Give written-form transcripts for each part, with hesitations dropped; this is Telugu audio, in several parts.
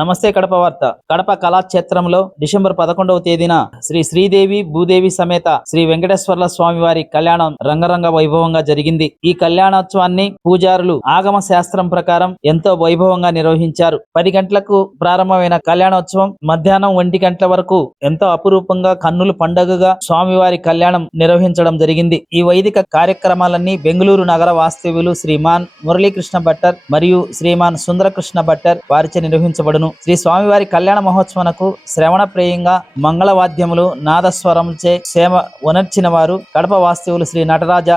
నమస్తే కడప వార్త. కడప కళాక్షేత్రంలో డిసెంబర్ 11వ తేదీన శ్రీ శ్రీదేవి భూదేవి సమేత శ్రీ వెంకటేశ్వర్ల స్వామి వారి కళ్యాణం రంగరంగ వైభవంగా జరిగింది. ఈ కళ్యాణోత్సవాన్ని పూజారులు ఆగమ శాస్త్రం ప్రకారం ఎంతో వైభవంగా నిర్వహించారు. 10 గంటలకు ప్రారంభమైన కళ్యాణోత్సవం మధ్యాహ్నం 1 గంటల వరకు ఎంతో అపురూపంగా కన్నుల పండుగగా స్వామివారి కళ్యాణం నిర్వహించడం జరిగింది. ఈ వైదిక కార్యక్రమాలన్నీ బెంగళూరు నగర వాస్తవ్యులు శ్రీమాన్ మురళీకృష్ణ భట్టర్ మరియు శ్రీమాన్ సుందరకృష్ణ భట్టర్ వారిచే నిర్వహించబడును. శ్రీ స్వామివారి కళ్యాణ మహోత్సవనకు శ్రవణ ప్రేయంగా మంగళవాద్యములు నాదస్వరంచే సేవ వనర్చిన వారు కడప వాస్తవ్యులు శ్రీ నటరాజ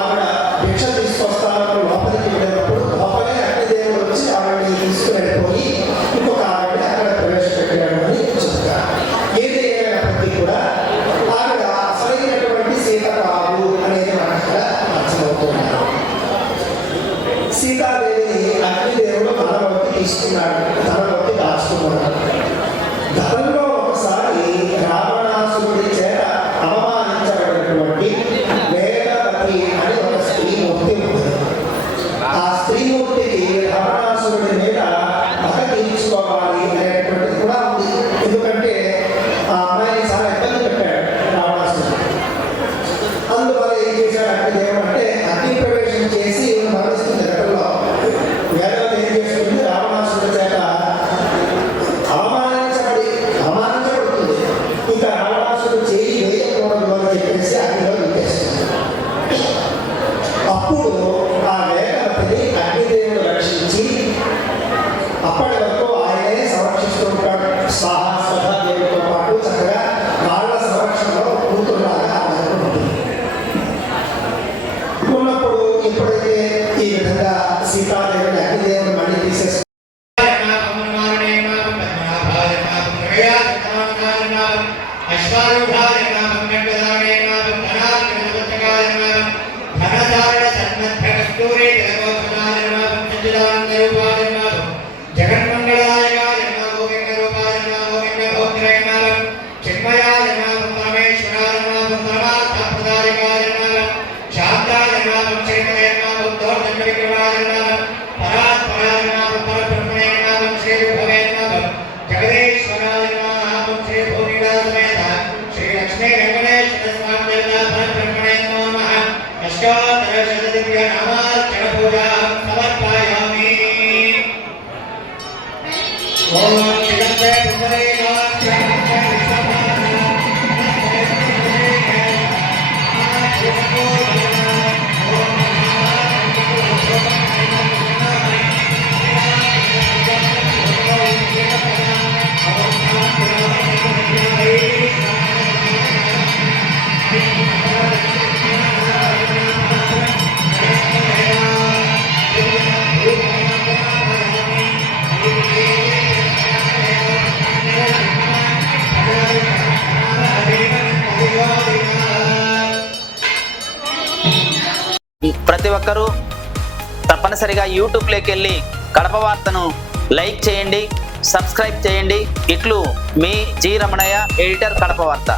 ఆవిడ భిక్ష తీసుకొస్తానని లోపలికి వెళ్ళినప్పుడు లోపలే అగ్నిదేవుడు వచ్చి ఆవిడని తీసుకువెళ్ళిపోయి ఇంకొక ఆవిడ అక్కడ ప్రవేశపెట్టాడు అని చెప్తారు. ఏది ఏమైనప్పటికీ కూడా ఆవిడ అసలైనటువంటి సీత కాదు అనేది మనకు అక్కడ అర్థమవుతున్నారు. సీతాదేవిని అగ్నిదేవుడు తనలోకి తీసుకున్నాడు, తనలోకి దాచుకున్నాడు. గతంలో ఒకసారి రావణాసురుడి చేత అవమానించబడినటువంటి వేదవతి అని ఒక స్త్రీమూర్తి ఉంది. ఆ స్త్రీమూర్తికి రావణాసురుడి మీద పగ తీర్చుకోవాలి అనేటువంటిది కూడా ఉంది. ఎందుకంటే ఆ అమ్మాయిని చాలా ఇబ్బంది పెట్టాడు రావణాసురుడు. అందువల్ల ఏం చేశాడు అగ్నిదేవుడు అంటే అగ్ని ప్రవేశం చేసి మరణిస్తుంది ఘటనలో. వేదవతి ఏం చేస్తుంది, రావణాసురుడి చేత అవమానించబడుతుంది. ఇంకా రావణాసురుడు చేయి వేయకూడదు అని చెప్పేసి అగ్నిలో విప్పేస్తుంది. అప్పుడు ఆ వేదవతిని అగ్నిదేవుడు రక్షించి అప్పటి వరకు ఆయనే సంరక్షిస్తూ ఉంటాడు. స్వాహాదేవితో పాటు చక్కగా వాళ్ళ సంరక్షణలో కూతురులాగా ఉంటుంది. ఉన్నప్పుడు ఎప్పుడైతే ఈ విధంగా సీతాదేవిని అగ్నిదేవుని మళ్ళీ తీసేసి ప్రతి ఒక్కరూ తప్పనిసరిగా యూట్యూబ్లోకి వెళ్ళి కడప వార్తను లైక్ చేయండి, సబ్స్క్రైబ్ చేయండి. ఇట్లు మీ జి రమణయ్య, ఎడిటర్, కడప వార్త.